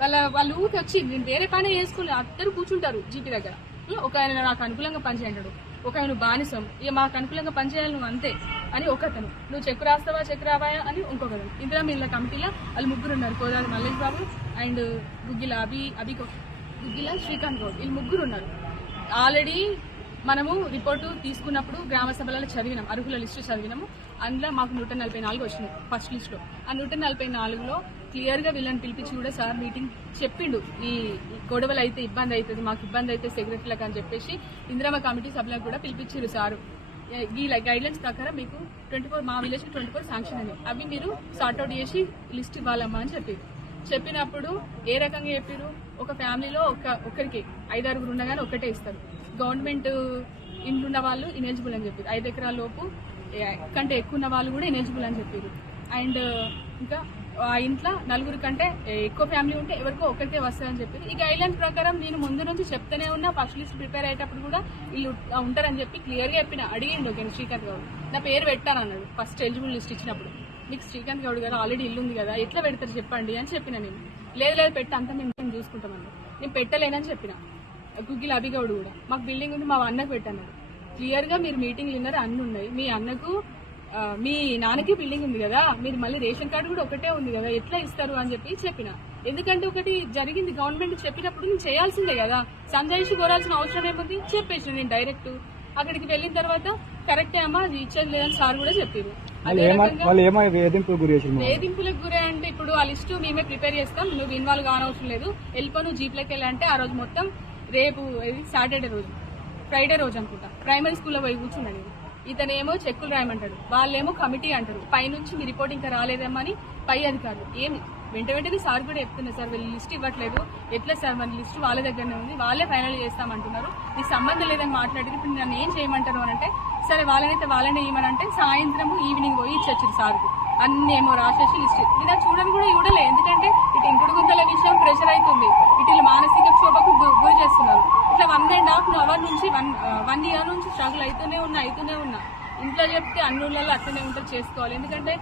వాళ్ళ వాళ్ళ ఊరికి వచ్చి నేను వేరే పని చేసుకుని అందరూ కూర్చుంటారు జీపీ దగ్గర. ఒక ఆయన నాకు అనుకూలంగా పనిచేయంటాడు. ఒక ఆయన బానిసం. ఇక మాకు అనుకూలంగా పనిచేయాలి నువ్వు అంతే అని ఒకతను నువ్వు చెక్ రాస్తావా చెక్ రావాయా అని ఇంకొకరు ఇందిరా మీళ్ళ కమిటీలో వాళ్ళు ముగ్గురు ఉన్నారు. కోదాలి మల్లేష్ బాబు అండ్ గుగ్గిల అభి అభి గుగ్గిల శ్రీకాంత్ గౌడ్. వీళ్ళు ముగ్గురు ఉన్నారు. ఆల్రెడీ మనము రిపోర్టు తీసుకున్నప్పుడు గ్రామ సభలలో చదివినాం అర్హుల లిస్టు చదివినాము. అందులో మాకు నూట నలభై నాలుగు వచ్చినాయి ఫస్ట్ లిస్టులో. ఆ నూట నలభై నాలుగులో క్లియర్గా వీళ్ళని పిలిపించి కూడా సార్ మీటింగ్ చెప్పిండు. ఈ గొడవలు అయితే ఇబ్బంది అవుతుంది మాకు ఇబ్బంది అయితే సెక్రటరీలకు అని చెప్పేసి ఇందిరామ కమిటీ సభలకు కూడా పిలిపించారు సారు. ఈ గైడ్ లైన్స్ ప్రకారం మీకు ట్వంటీ ఫోర్ మా విలేజ్ ట్వంటీ ఫోర్ శాంక్షన్ అని అవి మీరు సార్ట్అవుట్ చేసి లిస్ట్ ఇవ్వాలమ్మా అని చెప్పారు. చెప్పినప్పుడు ఏ రకంగా చెప్పారు? ఒక ఫ్యామిలీలో ఒక ఒక్కరికి ఐదారుగురు ఉండగానే ఒక్కటే ఇస్తారు. గవర్నమెంట్ ఇంట్లో ఉన్న వాళ్ళు ఇనేజిబుల్ అని చెప్పారు. ఐదు ఎకరాల లోపు కంటే ఎక్కువ ఉన్న వాళ్ళు కూడా ఇనేజిబుల్ అని చెప్పారు. అండ్ ఇంకా ఆ ఇంట్లో నలుగురు కంటే ఎక్కువ ఫ్యామిలీ ఉంటే ఎవరికో ఒకరికే వస్తారని చెప్పారు. ఈ గైడ్ ప్రకారం నేను ముందు నుంచి చెప్తూనే ఉన్నా ఫస్ట్ లిస్ట్ ప్రిపేర్ అయ్యేటప్పుడు కూడా వీళ్ళు ఉంటారని చెప్పి క్లియర్గా చెప్పిన. అడిగిండు ఓకే శ్రీకాంత్ గౌడ్? నా పేరు పెట్టాను అన్నాడు ఫస్ట్ ఎలిజిబుల్ లిస్ట్ ఇచ్చినప్పుడు. మీకు శ్రీకాంత్ గౌడ్ గారు ఆల్రెడీ ఇల్లు ఉంది కదా ఎట్లా పెడతారు చెప్పండి అని చెప్పిన నేను. లేదు లేదు పెట్టి అంతా మేము మేము చూసుకుంటామని నేను పెట్టలేనని చెప్పిన. గుగ్గిల్ అభిగౌడ్ కూడా. మాకు బిల్డింగ్ ఉంది మా అన్నకు పెట్టాను. క్లియర్గా మీరు మీటింగ్లు విన్నారు అన్ని ఉన్నాయి. మీ అన్నకు మీ నాన్నకి బిల్డింగ్ ఉంది కదా మీరు మళ్ళీ రేషన్ కార్డు కూడా ఒకటే ఉంది కదా ఎట్లా ఇస్తారు అని చెప్పి చెప్పిన. ఎందుకంటే ఒకటి జరిగింది గవర్నమెంట్ చెప్పినప్పుడు నేను చేయాల్సిందే కదా. సంజాయిషి కోరాల్సిన అవసరం ఏముంది? చెప్పేసి నేను డైరెక్ట్ అక్కడికి వెళ్ళిన తర్వాత కరెక్టే అమ్మా అది ఇచ్చేది లేదని సార్ కూడా చెప్పారు. వేధింపులకు గురే అంటే ఇప్పుడు ఆ లిస్టు మేమే ప్రిపేర్ చేస్తాం. నువ్వు ఇన్వాల్వ్ కానవసరం లేదు. వెళ్ళిపో నువ్వు జీప్లోకి వెళ్ళంటే ఆ రోజు మొత్తం రేపు ఇది సాటర్డే రోజు. ఫ్రైడే రోజు అనుకుంటా. ప్రైమరీ స్కూల్లో పోయి కూర్చున్నాడు ఈయన. ఇతనేమో చెక్కులు రాయమంటాడు. వాళ్ళేమో కమిటీ అంటారు. పైనుంచి మీ రిపోర్ట్ ఇంకా రాలేదేమో అని పై అధికారులు. ఏమి? వెంట వెంటనే సార్ కూడా చెప్తున్నారు సార్ వీళ్ళు లిస్ట్ ఇవ్వట్లేదు. ఎట్లా సార్? మన లిస్ట్ వాళ్ళ దగ్గరనే ఉంది. వాళ్ళే ఫైనల్ చేస్తామంటున్నారు. నీకు సంబంధం లేదని మాట్లాడితే ఇప్పుడు నన్ను ఏం చేయమంటారు? అని అంటే సరే వాళ్ళనైతే వాళ్ళనే ఇవ్వమంటే సాయంత్రం ఈవినింగ్ పోయి ఇచ్చొచ్చారు సార్కు. అన్ని ఏమో రాసేసి లిస్ట్ ఇది నాకు చూడని కూడా చూడలే ఎందుకంటే ఇటు ఇంకుడు గుంతల విషయం ప్రెషర్ అవుతుంది ఇటు వీళ్ళు మానసిక క్షోభకు గు- గురి చేస్తున్నారు ఇట్లా వన్ అండ్ హాఫ్ అవర్ నుంచి వన్ వన్ ఇయర్ నుంచి స్ట్రగుల్ అవుతూనే ఉన్నా అవుతూనే ఉన్నా. ఇంట్లో చెప్తే అన్నుళ్ళలో అట్లనే ఉంటుంది చేసుకోవాలి. ఎందుకంటే